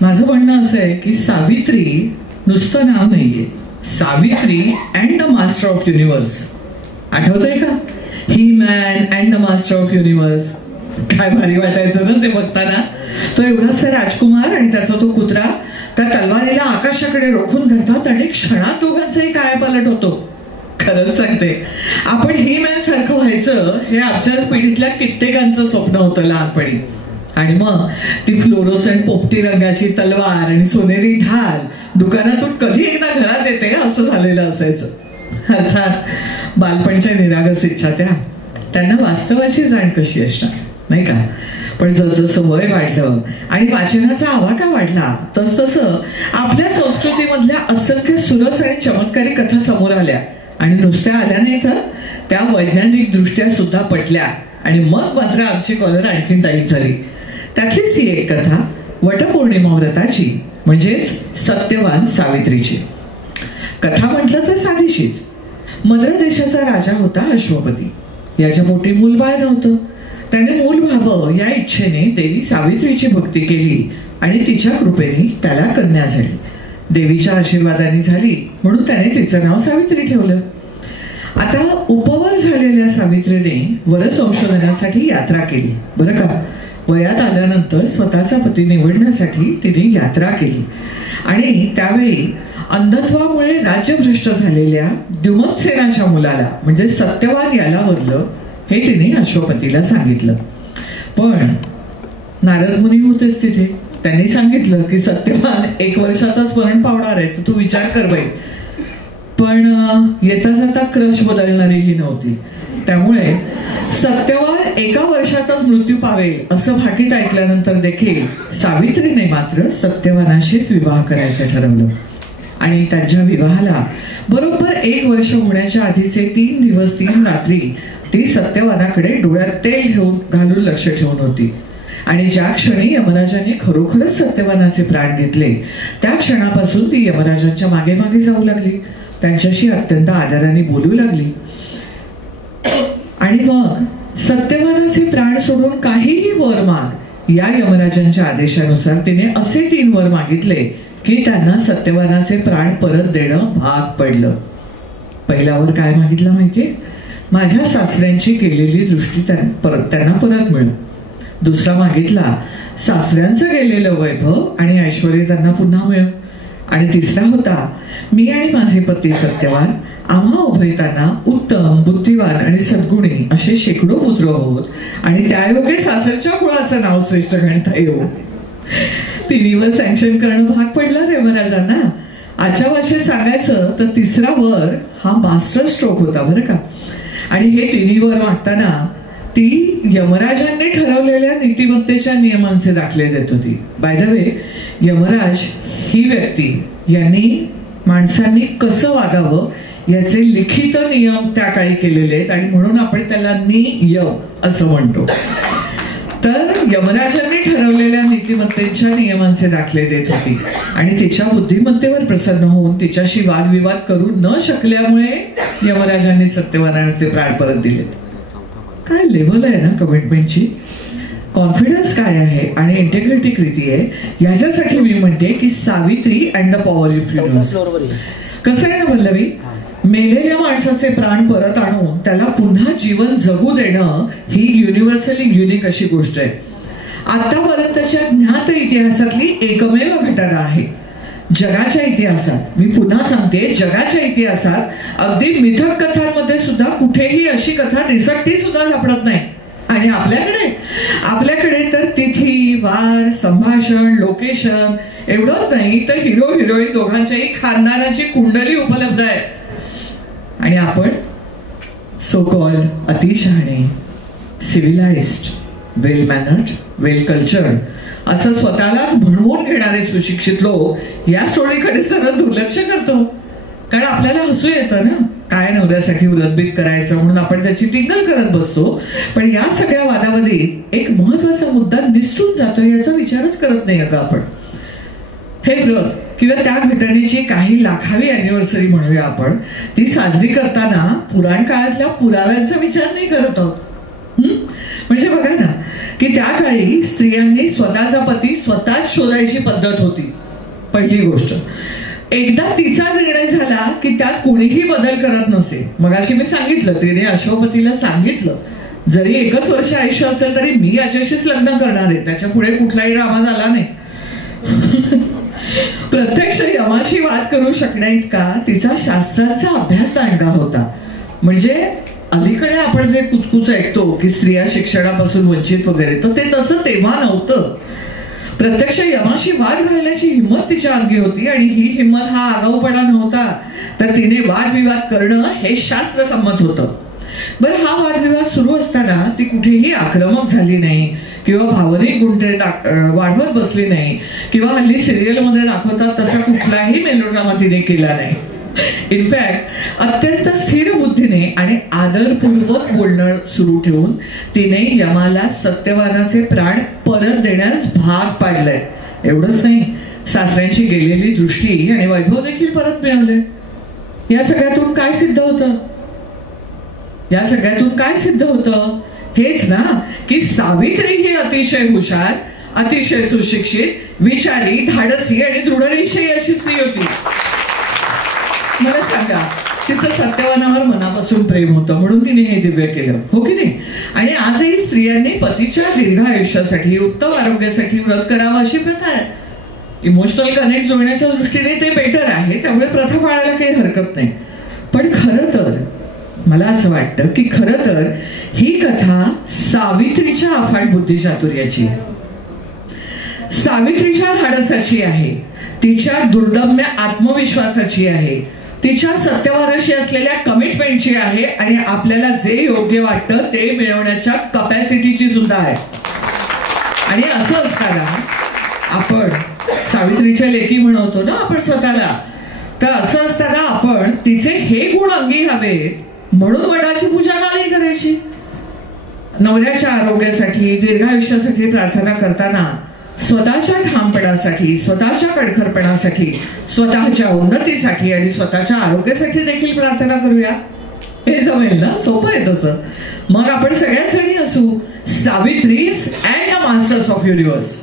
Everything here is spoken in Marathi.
माझं म्हणणं असं आहे की सावित्री नुसतं नाव नाहीये, Savitri and the master of universe. आठवतंय का? He Man and the master of universe. काय भारी वाटायचं ना ते बघताना. तो एवढासा राजकुमार आणि त्याचा तो कुत्रा त्या तलवारीला आकाशाकडे रोखून धरतात आणि क्षणात दोघांचाही कायापालट होतो. खरंच सांगते, आपण ही मॅन सारखं व्हायचं हे आमच्या पिढीतल्या कित्येकांचं स्वप्न होतं लहानपणी. आणि मग ती फ्लोरोसेंट पोपटी रंगाची तलवार आणि सोनेरी ढाल दुकानातून कधी एकदा घरात येते असं झालेलं असायचं. अर्थात बालपणच्या निरागस इच्छा त्यांना वास्तवाची जाण कशी असणार, नाही का? पण जसजसं वय वाढलं आणि वाचनाचा आवाका वाढला तसतसं आपल्या संस्कृतीमधल्या असंख्य सुरस आणि चमत्कारी कथा समोर आल्या. आणि नुसत्या आल्या नाही तर त्या वैज्ञानिक दृष्ट्या सुद्धा पटल्या. आणि मग मात्र आमची कॉलर आणखीन टाईट झाली. त्यातलीच ही एक कथा वटपौर्णिमा व्रताची, म्हणजेच सत्यवान सावित्रीची. कथा म्हटलं तर साधीशीच. मद्र देशाचा राजा होता अश्वपती. याच्या पोटी मूलबाळ नव्हतं. त्याने मूल व्हावं या इच्छेने देवी सावित्रीची भक्ती केली आणि तिच्या कृपेने त्याला कन्या झाली. देवीच्या आशीर्वादाने झाली म्हणून त्याने तिचं नाव सावित्री ठेवलं. आता उपवर झालेल्या सावित्रीने वर संशोधनासाठी यात्रा केली. बरं का, वयात आल्यानंतर स्वतःचा पती निवडण्यासाठी तिने यात्रा केली. आणि त्यावेळी अंधत्वामुळे राज्यभ्रष्ट झालेल्या द्युमत्सेनाच्या मुलाला म्हणजे सत्यवान याला वरलं हे तिने अश्वपतीला सांगितलं. पण नारद मुनी होतेच तिथे. त्यांनी सांगितलं की सत्यवान 1 वर्षातच मरण पावणार आहे, तर तू विचार कर बाई. पण येता जाता क्रश बदलणारीही नव्हती. त्यामुळे सत्यवान 1 वर्षातच मृत्यू पावेल असं भाकीत ऐकल्यानंतर देखील सावित्रीने मात्र सत्यवानाशीच विवाह करायचं ठरवलं. आणि त्यांच्या विवाहाला बरोबर 1 वर्ष होण्याच्या आधीचे 3 दिवस 3 रात्री ती सत्यवानाकडे डोळ्यात तेल घालून लक्ष ठेवून होती. आणि ज्या क्षणी यमराजाने खरोखरच सत्यवानाचे प्राण घेतले त्या क्षणापासून ती यमराजांच्या मागे मागे जाऊ लागली. त्यांच्याशी अत्यंत आदराने बोलू लागली. आणि मग सत्यवानाचे प्राण सोडून काहीही वर माग या यमराजांच्या आदेशानुसार तिने असे 3 वर मागितले की त्यांना सत्यवानाचे प्राण परत देणं भाग पडलं. पहिला वर काय मागितलं माहितीये? माझ्या सासऱ्यांची केलेली दृष्टी त्यांना परत मिळो. दुसरा मागितला सासऱ्यांचं गेलेलं वैभव आणि ऐश्वर्य त्यांना पुन्हा मिळो. आणि तिसरा होता मी आणि माझे पती सत्यवान आम्हा उभयतांना उत्तम, बुद्धिवान आणि सद्गुणी असे शेकडो पुत्र होत आणि त्यायोगे सासरच्या कुळाचं नाव श्रेष्ठ गणता येऊ. तिन्हीवर सँक्शन करणं भाग पडलं यमराजांना. आजच्या भाषेत सांगायचं तर तिसरा वर हा मास्टर स्ट्रोक होता बरं का. आणि हे तिन्ही वर मागताना ती यमराजांनी ठरवलेल्या नीतिमत्तेच्या नियमांचे दाखले देत होती. बाय द वे, यमराज ही व्यक्ती यांनी माणसांनी कसं वागावं याचे लिखित नियम त्या काळी केलेले आहेत आणि म्हणून आपण त्याला नियम असं म्हणतो. तर यमराजांनी ठरवलेल्या नीतिमत्तेच्या नियमांचे दाखले देत होती आणि तिच्या बुद्धिमत्तेवर प्रसन्न होऊन तिच्याशी वादविवाद करू न शकल्यामुळे यमराजांनी सत्यवानाचे प्राण परत दिलेत. काय लेव्हल आहे ना कमिटमेंटची, कॉन्फिडन्स काय आहे आणि इंटेग्रिटी किती आहे याच्यासाठी मी म्हणते की Savitri and the power of universe. कसं आहे ना पल्लवी, मेलेल्या माणसाचे प्राण परत आणून त्याला पुन्हा जीवन जगू देणं ही युनिव्हर्सली युनिक अशी गोष्ट आहे. आतापर्यंतच्या ज्ञात इतिहासातली एकमेव घटना आहे. जगाच्या इतिहासात, मी पुन्हा सांगते, जगाच्या इतिहासात अगदी मिथक कथांमध्ये सुद्धा कुठेही अशी कथा निसटती सुद्धा सापडत नाही. आणि आपल्याकडे तर तिथी, वार, संभाषण, लोकेशन एवढंच नाही तर हिरो हिरोईन दोघांच्याही खानदानाची कुंडली उपलब्ध आहे. आणि आपण सो कॉल्ड अतिशहाणे, सिव्हिलाइज्ड, वेल मॅनर्ड, वेल कल्चर्ड असं स्वतःलाच म्हणवून घेणारे सुशिक्षित लोक या स्टोरीकडे जरा दुर्लक्ष करतो. कारण आपल्याला हसू येतं ना, काय नवऱ्यासाठी उलटबीत करायचं म्हणून आपण त्याची टिंगल करत बसतो. पण या सगळ्या वादावादीत एक महत्वाचा मुद्दा निसटून जातो याचा विचारच करत नाही का आपण. हे व्रत किंवा त्या घटनेची काही लाखावी अॅनिव्हर्सरी म्हणूया आपण, ती साजरी करताना पुराण काळातल्या पुराव्यांचा विचार नाही करत आहोत. म्हणजे बघा ना, की त्या काळी स्त्रियांनी स्वतःचा पती स्वतःच शोधायची पद्धत होती. पहिली गोष्ट. एकदा तिचा निर्णय झाला की त्यात कोणीही बदल करत नसे. मगाशी मी सांगितलं, तिने अश्वपतीला सांगितलं जरी 1च वर्ष आयुष्य असेल तरी मी याच्याशीच लग्न करणार आहे, त्याच्या पुढे कुठलाही ड्रामा झाला नाही. प्रत्यक्ष यमाशी वाद करू शकण्याइतका तिचा शास्त्राचा अभ्यास दांडगा होता. म्हणजे अलीकडे आपण जे कुचकुच ऐकतो की स्त्रिया शिक्षणापासून वंचित वगैरे, तर ते तसं तेव्हा नव्हतं. प्रत्यक्ष यमाशी वाद घालण्याची हिंमत तिच्या अंगी होती आणि ही हिंमत हा आगाऊपणा नव्हता, तर तिने वादविवाद करणं हे शास्त्रसंमत होतं. बरं, हा वादविवाद सुरू असताना ती कुठेही आक्रमक झाली नाही किंवा भावनिक गुंते वाढवत बसली नाही किंवा हल्ली सिरियल मध्ये दाखवतात तसा कुठलाही मेलोड्रामा तिने केला नाही. इनफॅक्ट अत्यंत स्थिर बुद्धीने आणि आदरपूर्वक बोलणं सुरू ठेवून तिने यमाला सत्यवानाचे प्राण परत देण्यास भाग पाडलंय. एवढंच नाही, सासऱ्यांची गेलेली दृष्टी आणि वैभव देखील परत मिळवले. या सगळ्यातून काय सिद्ध होतं? हेच ना की सावित्री ही अतिशय हुशार, अतिशय सुशिक्षित, विचारी, धाडसी आणि दृढनिश्चयी अशी स्त्री होती. मला सांगा, तिचं सत्यवानावर मनापासून प्रेम होतं म्हणून तिने हे दिव्य केलं, हो की नाही? आणि आजही स्त्रियांनी पतीच्या दीर्घ आयुष्यासाठी, उत्तम आरोग्यासाठी व्रत करावं अशी प्रथा आहे. इमोशनल कनेक्ट जोडण्याच्या दृष्टीने ते बेटर आहे, त्यामुळे प्रथा पाळायला काही हरकत नाही. पण खरं तर मला असं वाटतं की खरं तर ही कथा सावित्रीच्या अफाट बुद्धिचातुर्याची, सावित्रीच्या धाडसाची आहे, तिच्या दुर्दम्य आत्मविश्वासाची आहे, तिच्या सत्यवानाशी असलेल्या कमिटमेंटची आहे आणि आपल्याला जे योग्य वाटतं ते मिळवण्याच्या कपॅसिटीची सुद्धा आहे. आणि असं असताना आपण सावित्रीच्या लेकी म्हणतो ना आपण स्वतःला, तर असं असताना आपण तिचे हे गुण अंगी हवेत म्हणून वडाची पूजा नाही करायची. नवऱ्याच्या आरोग्यासाठी, दीर्घायुष्यासाठी प्रार्थना करताना स्वतःच्या ठामपणासाठी, स्वतःच्या कणखरपणासाठी, स्वतःच्या उन्नतीसाठी आणि स्वतःच्या आरोग्यासाठी देखील प्रार्थना करूया. हे जमेल ना? सोपं आहे तसं. मग आपण सगळ्याच जणी असू Savitris and the masters of universe.